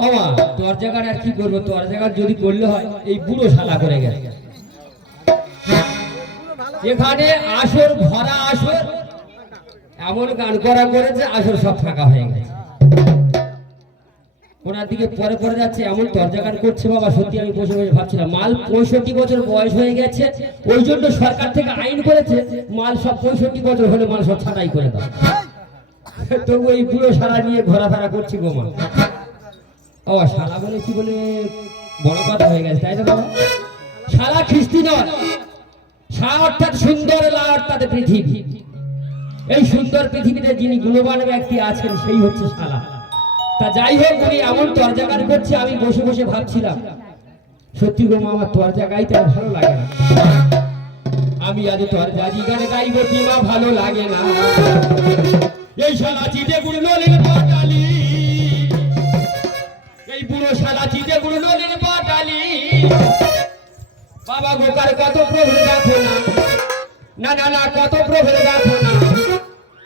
বাবা তোর আর কি করব? তোর যদি করলে হয়, এই বুড়ো শালা করে গেছে। এখানে আসর, ভরা আসর, এমন গান করা করেছে, আসর সব ফাঁকা হয়ে গেছে। ওনার দিকে পরে পরে যাচ্ছে, এমন তর্জাগান করছে বাবা, সত্যি আমি বসে বসে ভাবছিলাম, মাল পঁয়ষট্টি বছর বয়স হয়ে গেছে, ওই জন্য সরকার থেকে আইন করেছে, মাল সব পঁয়ষট্টি বছর হলে মাল সব ছাটাই করে দাও। তবু এই পুরো সারা নিয়ে ঘোরাফেরা করছি গো মা। ও, শালা বলে কি বলে বড় কথা হয়ে গেছে, তাই না বাবা? শালা খ্রিস্টি নয় সা অর্থাৎ সুন্দর লা অর্থাৎ পৃথিবী। এই সুন্দর পৃথিবীতে যিনি গুণবান ব্যক্তি আছেন, সেই হচ্ছে শালা। তা যাই হোক, উনি এমন তরজাগান করছে, আমি বসে বসে ভাবছিলাম, সত্যি গো আমার তরজা গাইতে আর ভালো লাগে না। আমি আজ তরজাজি গান গাইব কি মা, ভালো লাগে না। এই শালা চিটে গুড় এই বুড়ো সাদা চিতে গুলো পাটালি বাবা গোকার কত প্রভেদ দেখো না? না না কত প্রভেদ দেখো না?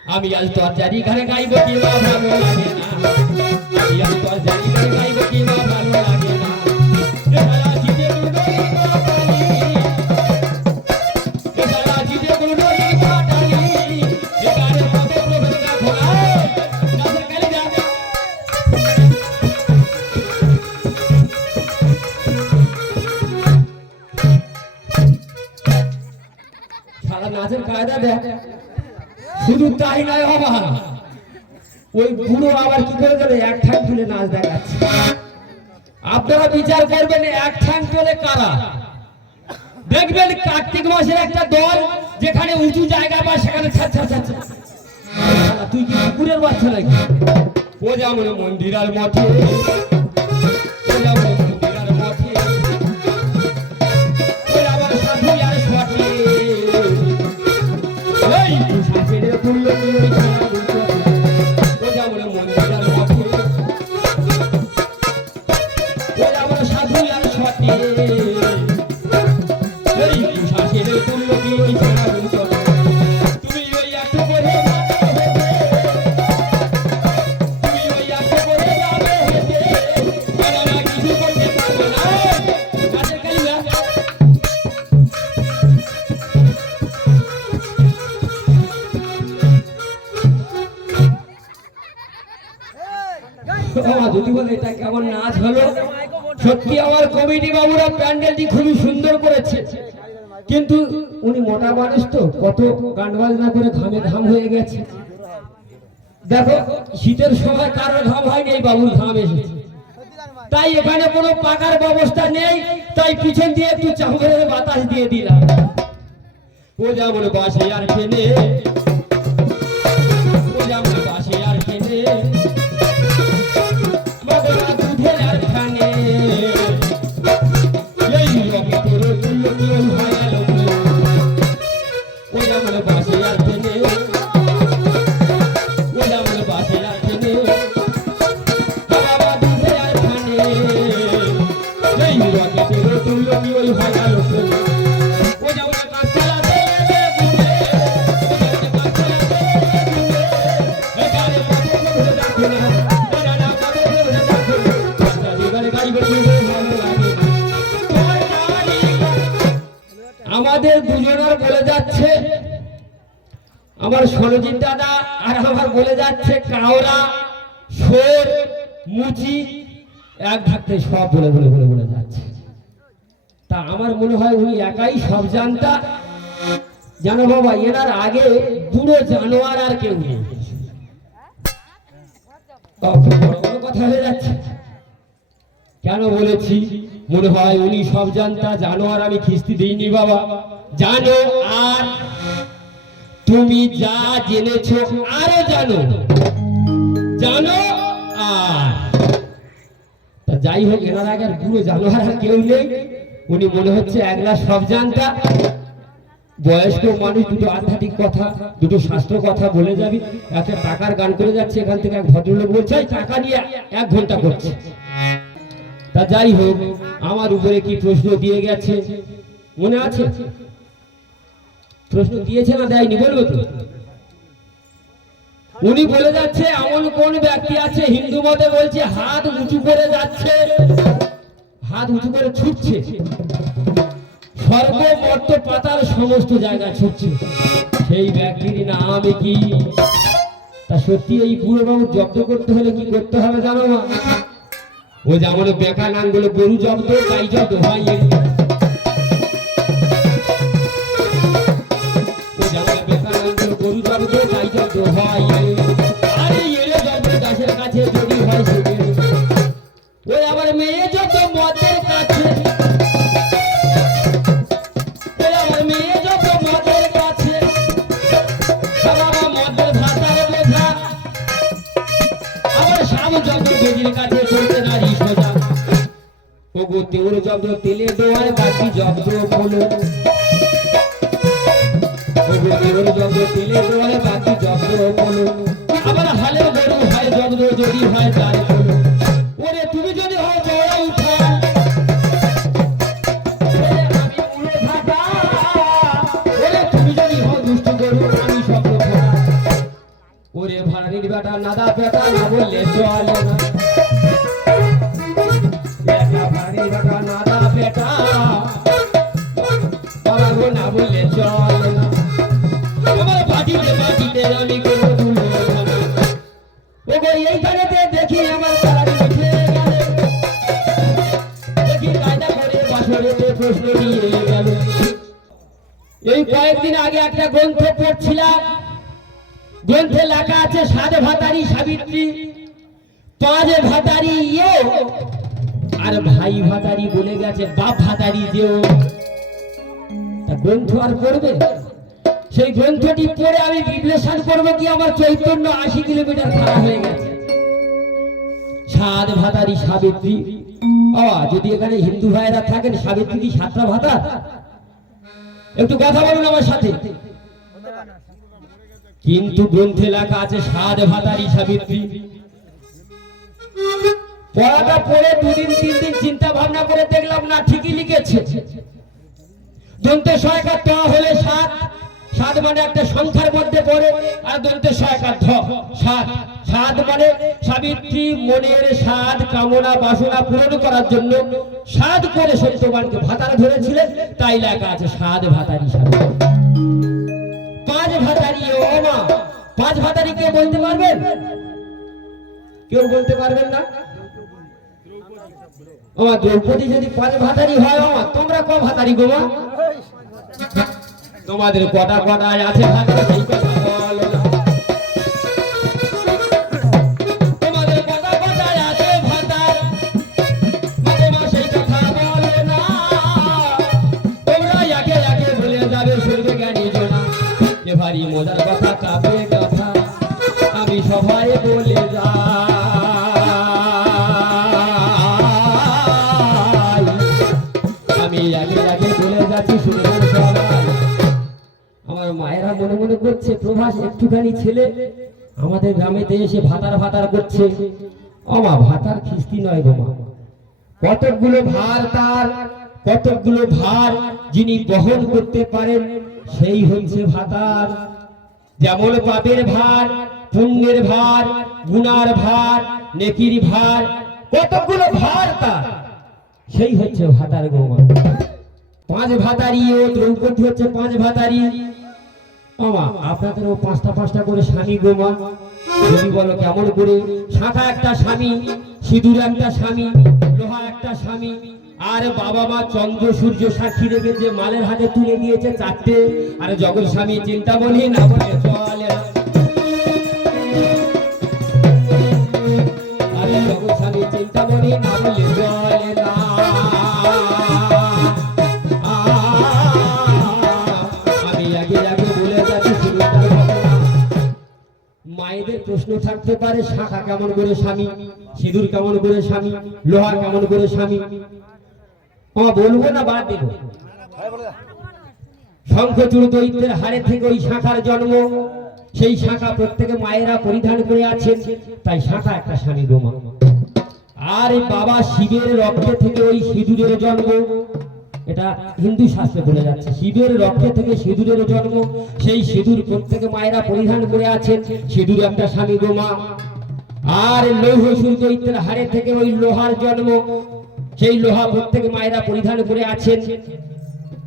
আমি আজ তোর ঘরে গাইব কি না। আমি আজ তোর ঘরে গাইব কি ভালো ওই বুড়ো আবার কি করে গেলে এক ঠ্যাং তুলে নাচ দেখাচ্ছে। আপনারা বিচার করবেন এক ঠ্যাং তুলে কারা? দেখবেন কার্তিক মাসের একটা দল যেখানে উঁচু জায়গা বা সেখানে তুই কি কুকুরের বাচ্চা নাকি? ও যেমন মন্দির আর মঠে। যদি বলে এটা কেমন নাচ হলো? সত্যি আমার কমিটি বাবুরা প্যান্ডেলটি খুবই সুন্দর করেছে। কিন্তু উনি মোটা মানুষ তো, কত গান বাজনা করে হয়ে গেছে। দেখো, শীতের সময় কারোর ঘাম হয়নি, এই বাবুর ঘাম এসেছে। তাই এখানে কোনো পাকার ব্যবস্থা নেই, তাই পিছন দিয়ে একটু চামড়ের বাতাস দিয়ে দিলাম। ও যেমন বাসে আর কেনে এক থাকতে সব বলে বলে বলে বলে যাচ্ছে। তা আমার মনে হয় উনি একাই সব জানতা। জানো বাবা, এনার আগে বুড়ো জানোয়ার আর কেউ নেই। কথা হয়ে যাচ্ছে। কেন বলেছি? মনে হয় উনি সব জানতা জানো আর আমি খিস্তি দিইনি বাবা। জানো আর তুমি যা জেনেছো আরও জানো। জানো আর যাই হোক এনার আগে আর পুরো জানোয়ার কেউ নেই। উনি মনে হচ্ছে একলা সব জানতা। বয়স্ক মানুষ, দুটো আধ্যাত্মিক কথা, দুটো শাস্ত্র কথা বলে যাবি। একটা টাকার গান করে যাচ্ছে, এখান থেকে এক ভদ্রলোক বলছে টাকা নিয়ে এক ঘণ্টা করছে। তা যাই হোক, আমার উপরে কি প্রশ্ন দিয়ে গেছে? মনে আছে? প্রশ্ন দিয়েছে না দেয়নি বলব তো? উনি বলে যাচ্ছে, এমন কোন ব্যক্তি আছে, হিন্দু মতে বলছে, হাত উঁচু করে যাচ্ছে। হাত উঁচু করে ছুটছে। স্বর্গ পাতাল সমস্ত জায়গা ছুটছে। সেই ব্যক্তির নাম কি? তা সত্যি এই বুড়ো বাবু জব্দ করতে হলে কি করতে হবে জানো মা? ও যেমন বেকা নাঙ্গলে গরু জব্দ গাই জব্দ হয় গ্রন্থে লেখা আছে, সাধে ভাতারি সাবিত্রী পাঁচে ভাতারি ইয়ে। আর ভাই ভাতারি বলে গেছে, বাপ ভাতারি যেও। তা গ্রন্থ আর পড়বে? সেই গ্রন্থটি পড়ে আমি বিশ্লেষণ করব কি আমার চৈতন্য আশি কিলোমিটার খারাপ হয়ে গেছে। সাত ভাতারি সাবিত্রী। ও, যদি এখানে হিন্দু ভাইরা থাকেন, সাবিত্রী কি সাতটা ভাতা? একটু কথা বলুন আমার সাথে। কিন্তু গ্রন্থে লেখা আছে সাত ভাতারি সাবিত্রী পড়াটা পড়ে দুদিন, তিন দিন চিন্তা ভাবনা করে দেখলাম, না, ঠিকই লিখেছে। দন্তে সহায়কার ত হলে সাত। সাত মানে একটা সংখ্যার মধ্যে পড়ে, আর দন্তে সহায়কার ধ, সাত। সাত মানে সাবিত্রী মনের সাত কামনা বাসনা পূরণ করার জন্য সাত করে সত্যবানকে ভাতার ধরেছিলেন তাই লেখা আছে সাত ভাতারি সাবিত্রী পাঁচ কে বলতে পারবেন? কেউ বলতে পারবেন না? আমার দ্রৌপদী যদি পাঁচ ভাতারি হয় আমার তোমরা ক ভাতারি গোমা তোমাদের কটা কটায় আছে মজার কথা কাপে কথা আমি সবাই বলে যাই। আমি আগে আগে বলে যাচ্ছি সবাই আমার মায়েরা মনে মনে করছে, প্রভাস একটুখানি ছেলে, আমাদের গ্রামেতে এসে ভাতার ভাতার করছে। আমা, ভাতার খিস্তি নয় গো মা। কতকগুলো ভার তার, কতকগুলো ভার যিনি বহন করতে পারেন, সেই হচ্ছে ভাতার। যেমন পাপের ভার, পুণ্যের ভার, গুনার ভার, নেকির ভার, কতগুলো ভার তার। সেই হচ্ছে ভাতার গৌমা পাঁচ ভাতারি ও দ্রৌপদী হচ্ছে পাঁচ ভাতারি আপনাদেরও পাঁচটা পাঁচটা করে স্বামী গোমা যদি বলো কেমন করে? শাখা একটা স্বামী, সিঁদুর একটা স্বামী। লোহা একটা স্বামী। আর বাবা মা চন্দ্র সূর্য সাক্ষী রেখে যে মালের হাতে তুলে দিয়েছে চারটে। আর জগৎ স্বামী, চিন্তা বলি না বলে চলে। আরে জগৎ স্বামী, চিন্তা বলি না বলে মায়েদের প্রশ্ন থাকতে পারে, শাখা কেমন করে স্বামী, সিঁদুর কেমন করে স্বামী, লোহা কেমন করে স্বামী? বলব না, বাদ দেবো। শঙ্খচূড় দৈত্যের হাড়ে থেকে ওই শাখার জন্ম, সেই শাখা প্রত্যেকে মায়েরা পরিধান করে আছেন, তাই শাখা একটা স্বামী গোমা আর বাবা শিবের রক্ত থেকে ওই সিঁদুরের জন্ম এটা হিন্দু শাস্ত্রে বলে যাচ্ছে। সিঁদুরের রক্তে থেকে সিঁদুরের জন্ম, সেই সিঁদুর প্রত্যেকে মায়েরা পরিধান করে আছেন। সিঁদুর একটা স্বামী গোমা আর লৌহ সূর্য ইত্যাদি হাড়ে থেকে ওই লোহার জন্ম, সেই লোহা প্রত্যেকে মায়েরা পরিধান করে আছেন।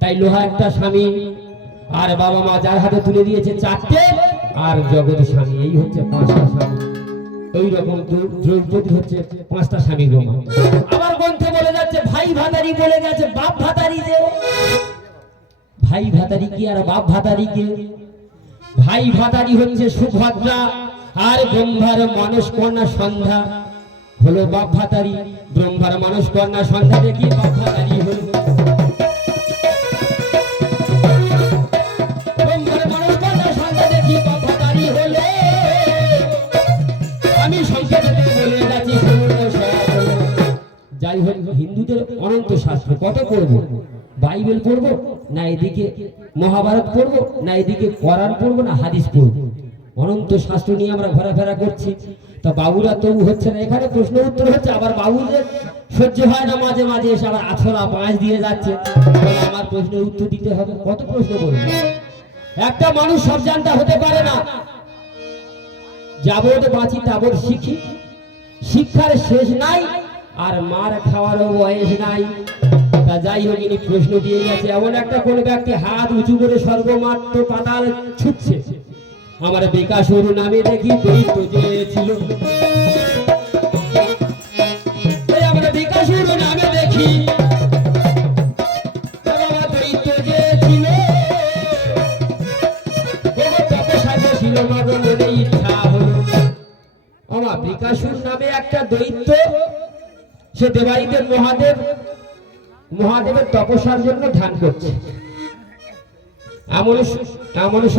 তাই লোহা একটা স্বামী। আর বাবা মা যার হাতে তুলে দিয়েছে চারটে, আর জগৎ স্বামী। এই হচ্ছে পাঁচটা স্বামী এই রকম দ্রৌপদী হচ্ছে পাঁচটা স্বামী গোমা আবার গ্রন্থে বলে যাচ্ছে, ভাই ভাতারি বলে গেছে, বাপ ভাতারি যে ভাই ভাতারি কি আর বাপ ভাতারি কে? ভাই ভাতারি হচ্ছে সুভদ্রা আর ব্রহ্মার মানস কন্যা সন্ধ্যা। হলো বাপ ভাতারি, ব্রহ্মার মানস কন্যা সন্ধ্যা দেখি বাপ ভাতারি হলো। শাস্ত্র কত পড়ব বাইবেল পড়ব? না এদিকে মহাভারত পড়ব? না এদিকে কোরআন পড়ব? না হাদিস পড়ব? অনন্ত শাস্ত্র নিয়ে আমরা ঘোরাফেরা করছি। তা বাবুরা তবু হচ্ছে না। এখানে প্রশ্ন উত্তর হচ্ছে, আবার বাবুদের সহ্য হয় না। মাঝে মাঝে এসে আবার আছড়া পাঁচ দিয়ে যাচ্ছে। আমার প্রশ্নের উত্তর দিতে হবে। কত প্রশ্ন করবে? একটা মানুষ সব জানতা হতে পারে না। যাবত বাঁচি তাবৎ শিখি। শিক্ষার শেষ নাই, আর মার খাওয়ারও বয়স নাই। তা যাই হোক, ইনি প্রশ্ন দিয়ে গেছে, এমন একটা কোন ব্যক্তি হাত উঁচু করে সর্বমাত্র পাতাল ছুটছে? আমার বিকাশুর নামে দেখি ছিল বিকাশুর নামে একটা দৈত্য, সে দেবাইদের মহাদেব মহাদেবের তপস্যার জন্য ধ্যান করছে। এমন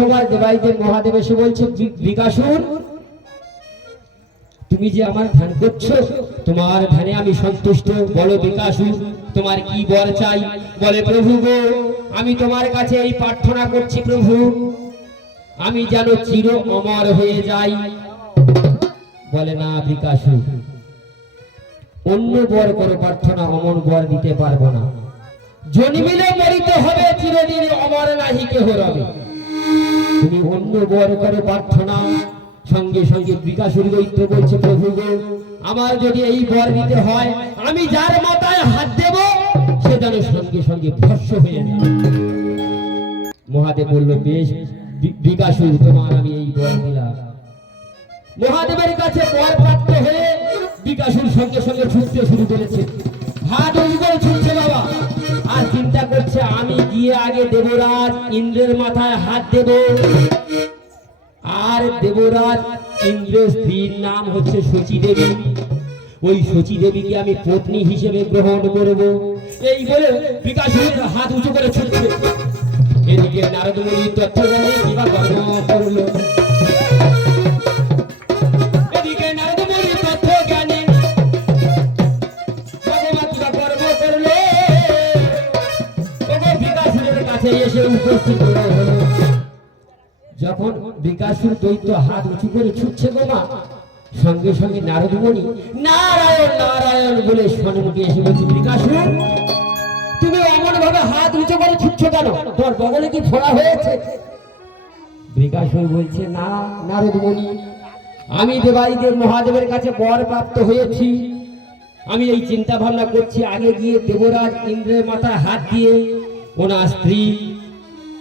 মহাদেব এসে বলছে, "বি- বিকাশুর তুমি যে আমার ধ্যান করছ, তোমার ধ্যানে আমি সন্তুষ্ট। বলো তোমার কি বর চাই? বলে, প্রভু গো, আমি তোমার কাছে এই প্রার্থনা করছি, প্রভু। আমি যেন চির অমর হয়ে যাই। বলে, না বিকাশু অন্য বর করো প্রার্থনা অমর বর দিতে পারব না। জন্মিলে মরিতে হবে, চিরদিন অমর নাহি কেহ রবে। তুমি অন্য বর করে প্রার্থনা, সঙ্গে সঙ্গে বিকাশুর দৈত্য বলছে প্রভু আমার যদি এই বর দিতে হয়, আমি যার মাথায় হাত দেব, সে যেন সঙ্গে সঙ্গে ভস্য হয়ে যায়। মহাদেব বলল, বেশ বিকাশুর তোমার আমি এই বর দিলাম। মহাদেবের কাছে বর প্রাপ্ত হয়ে বিকাশুর সঙ্গে সঙ্গে ছুটতে শুরু করেছে। হাত উঁচু ছুটছে বাবা। আর চিন্তা করছে, আমি গিয়ে আগে দেবরাজ ইন্দ্রের মাথায় হাত দেব। আর দেবরাজ ইন্দ্রের স্ত্রীর নাম হচ্ছে শচী দেবী। ওই শচী দেবীকে আমি পত্নী হিসেবে গ্রহণ করব। এই বলে বিকাশের হাত উঁচু করে ছুটছে। এদিকে নারদমণি তথ্য জানে কিবা কর্ম করল। এসে উপস্থিত যখন বিকাশুর দৈত্য হাত উঁচু করে ছুটছে গো মা, সঙ্গে সঙ্গে নারায়ণ নারায়ণ বলে এসে তুমি ভাবে হাত উঁচু করে ছুটছো কেন? তোর বগলে কি ফোড়া হয়েছে? বলছে, না আমি দেবাদিদেব মহাদেবের কাছে বর প্রাপ্ত হয়েছি। আমি এই চিন্তা ভাবনা করছি, আগে গিয়ে দেবরাজ ইন্দ্রের মাথায় হাত দিয়ে ওনার স্ত্রী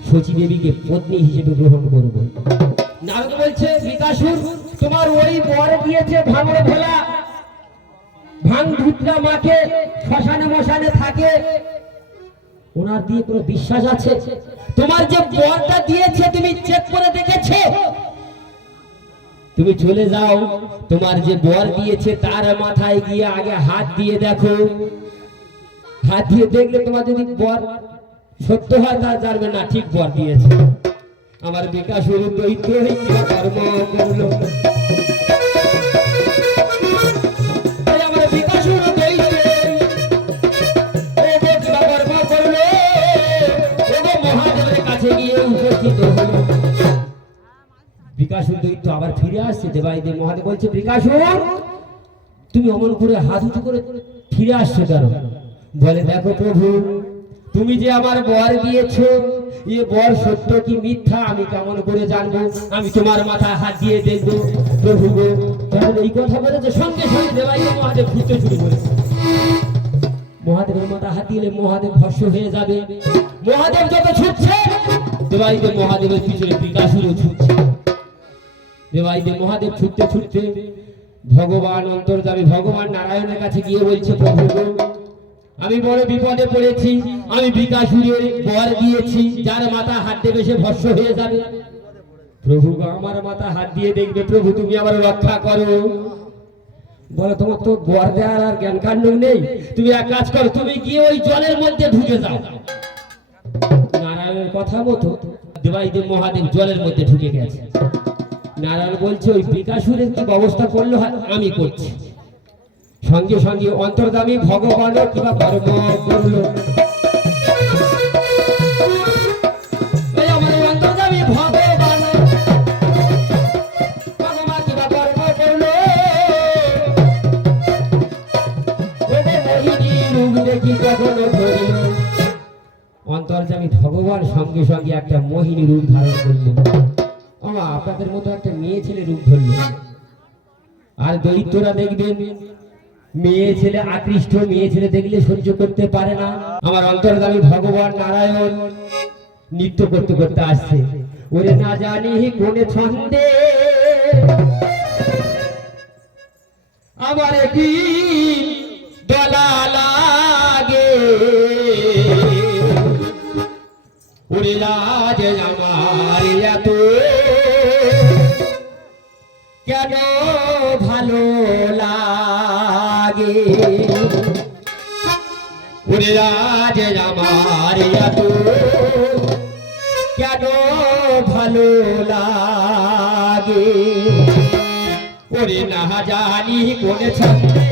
শচী দেবীকে পত্নী হিসেবে গ্রহণ করব। নারদ বলছে, বিকাশুর, তোমার ওই বর দিয়েছে ভোলা। ভাঙ মাকে শ্মশানে মশানে থাকে। ওনার দিয়ে কোনো বিশ্বাস আছে? তোমার যে বরটা দিয়েছে, তুমি চেক করে দেখেছ? তুমি চলে যাও, তোমার যে বর দিয়েছে, তার মাথায় গিয়ে আগে হাত দিয়ে দেখো। হাত দিয়ে দেখলে তোমার যদি বর সত্য হয় তা জানবে না, ঠিক বর দিয়েছে। আমার বিকাশ কর্ম করল আবার ফিরে আসছে বলছে তুমি অমন করে হাত উঁচু করে ফিরে আসছো কেন? বলে, দেখো প্রভু তুমি যে আমার বর দিয়েছ এ বর সত্য কি মিথ্যা আমি কেমন করে জানব? আমি তোমার মাথায় হাত দিয়ে দেখব। প্রভু গো তখন এই কথা বলেছে? সঙ্গে সঙ্গে দেবাই মহাদেব ঘুরতে শুরু করেছে। মহাদেবের মাথা হাত দিলে মহাদেব ভস্য হয়ে যাবে। মহাদেব যত ছুটছে দেবাইতে মহাদেবের পিছনে বিকাশুরও ছুটছে। দেবাইতে মহাদেব ছুটতে ছুটতে ভগবান অন্তর্যামী ভগবান নারায়ণের কাছে গিয়ে বলছে প্রভু গো, আমি বড় বিপদে পড়েছি, আমি বিকাশুরের বর দিয়েছি, যার মাথা হাত সে ভস্য হয়ে যাবে। প্রভু আমার মাথা হাত দিয়ে দেখবে, প্রভু তুমি আমার রক্ষা করো। বলো, তোমার তো বর দেওয়ার আর জ্ঞান কাণ্ড নেই। তুমি এক কাজ করো, তুমি গিয়ে ওই জলের মধ্যে ঢুকে যাও। নারায়ণের কথা মতো দেবাইদেব মহাদেব জলের মধ্যে ঢুকে গেছে। নারায়ণ বলছে, ওই বিকাশুরের কি ব্যবস্থা করল হয়, আমি করছি। সঙ্গে সঙ্গে অন্তর্দামী ভগবান কিবা এই ভগবান। সঙ্গে সঙ্গে একটা মোহিনী রূপ ধারণ আপনাদের মতো একটা মেয়ে ছেলে রূপ ধরলো। আর দরিদ্ররা দেখবেন মেয়ে ছেলে আকৃষ্ট, মেয়ে ছেলে দেখলে সহ্য করতে পারে না। আমার অন্তর্গামী ভগবান নারায়ণ নৃত্য করতে করতে আসছে। ওরে না জানি কোনে ছন্দে। আমার কি দলা লাগে? ওরে রাজ আমার এত কেন ভালো লাগে? ওরে রাজ আমার এত কেন ভালো লাগে? ওরে না জানি কোন ছন্দে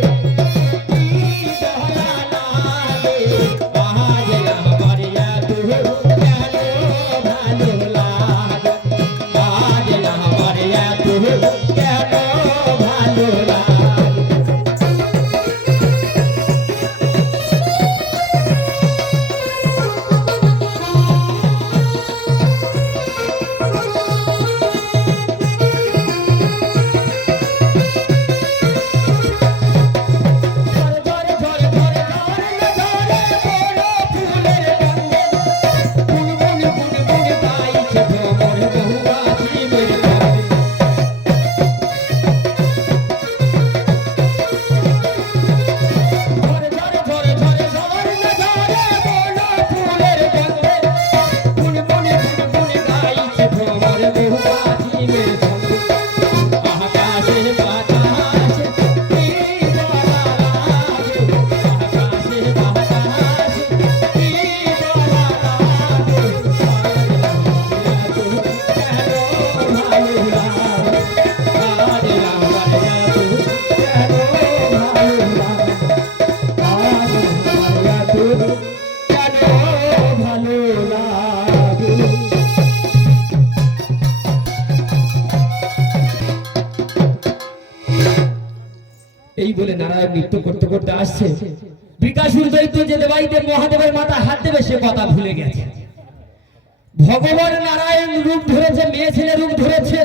নৃত্য করতে করতে আসছে। বিকাশুর দৈত্য যে দেবাইদেব মহাদেবের মাথা হাত দেবে, সে কথা ভুলে গেছে। ভগবান নারায়ণ রূপ ধরেছে, মেয়ে ছেলে রূপ ধরেছে।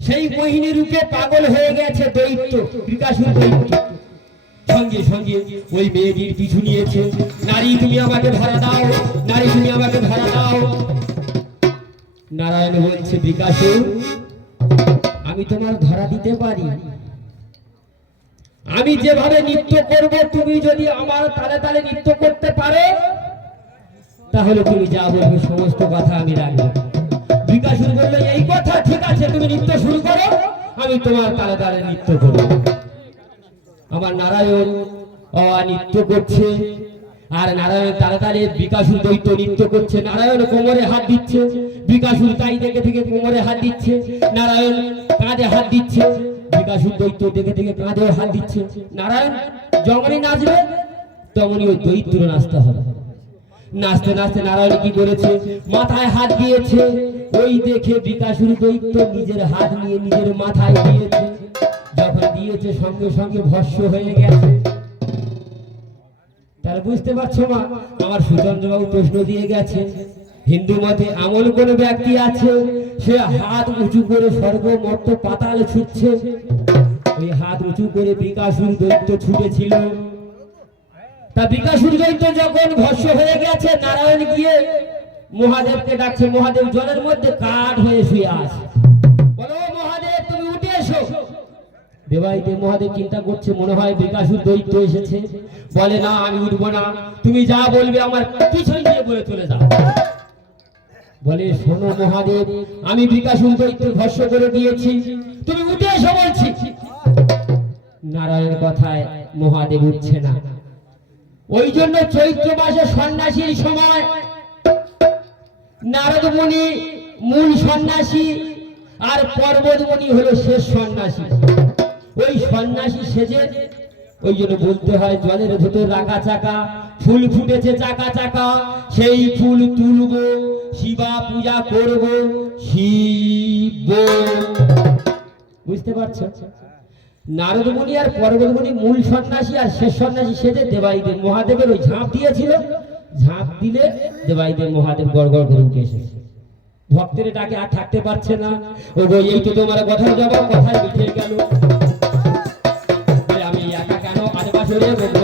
সেই মোহিনী রূপে পাগল হয়ে গেছে দৈত্য বিকাশুর দৈত্য সঙ্গে সঙ্গে ওই মেয়েটির পিছু নিয়েছে। নারী, তুমি আমাকে ভাড়া দাও, নারী, তুমি আমাকে ভাড়া দাও। নারায়ণ বলছে, বিকাশু, আমি তোমার ধরা দিতে পারি। আমি যেভাবে নৃত্য করব, তুমি যদি আমার তালে তালে নৃত্য করতে পারে, তাহলে তুমি যা বলবে, সমস্ত কথা আমি রাখব। বিকাশ শুরু করলে, এই কথা ঠিক আছে, তুমি নৃত্য শুরু করো, আমি তোমার তালে তালে নৃত্য করব। আমার নারায়ণ, অ, নৃত্য করছে। আর নারায়ণ তালে বিকাশুর দৈত্য নৃত্য করছে। নারায়ণ কোমরে হাত দিচ্ছে। বিকাশুর তাই দেখে থেকে কোমরে হাত দিচ্ছে। নারায়ণ কাঁধে হাত দিচ্ছে। বিকাশুর দৈত্য দেখে থেকে কাঁধেও হাত দিচ্ছে। নারায়ণ, যখনই নাচবে, তখনই ওই দৈত্য নাচতে হবে। নাচতে নাচতে নারায়ণ কি করেছে? মাথায় হাত দিয়েছে। ওই দেখে বিকাশুর দৈত্য নিজের হাত নিয়ে নিজের মাথায় দিয়েছে। যখন দিয়েছে, সঙ্গে সঙ্গে ভস্য হয়ে গেছে। তাহলে বুঝতে পারছ মা, আমার সুচন্দ্রবাবু প্রশ্ন দিয়ে গেছে। হিন্দু মতে এমন কোন ব্যক্তি আছে, সে হাত উঁচু করে স্বর্গ মর্ত পাতাল ছুটছে। ওই হাত উঁচু করে বিকাশুর দৈত্য ছুটেছিল। তা বিকাশুর দৈত্য যখন ভস্য হয়ে গেছে, নারায়ণ গিয়ে মহাদেবকে ডাকছে, মহাদেব জলের মধ্যে কাঠ হয়ে শুয়ে আছে। দেবাইতে মহাদেব চিন্তা করছে, মনে হয় বিকাশুর দৈত্য এসেছে। বলে, না, আমি উঠবো না। তুমি যা বলবে আমার পিছন দিয়ে বলে চলে যাও। বলে, শোনো মহাদেব, আমি বিকাশুর দৈত্য ভস্য করে দিয়েছি। তুমি উঠে এসো বলছি। নারায়ণ কথায় মহাদেব উঠছে না। ওই জন্য চৈত্র মাসে সন্ন্যাসীর সময় নারদ মুনি মূল সন্ন্যাসী আর পর্বত মুনি হলো শেষ সন্ন্যাসী। সন্ন্যাসী সেজে, ওই জন্য বলতে হয় জলের ভেতর রাখা চাকা, ফুল ফুটেছে চাকা চাকা, সেই ফুল তুলব, শিবা পূজা করব, শিব। বুঝতে পারছ? নারদ মুনি আর পর্বত মুনি মূল সন্ন্যাসী আর শেষ সন্ন্যাসী সেজে দেবাইদেব মহাদেবের ওই ঝাঁপ দিয়েছিল। ঝাঁপ দিলে দেবাইদেব মহাদেব গড় গড় করে উঠে এসেছে। ভক্তের ডাকে আর থাকতে পারছে না। ও গো এই তো তোমার কথা যাব কথায় উঠে গেল। বলে,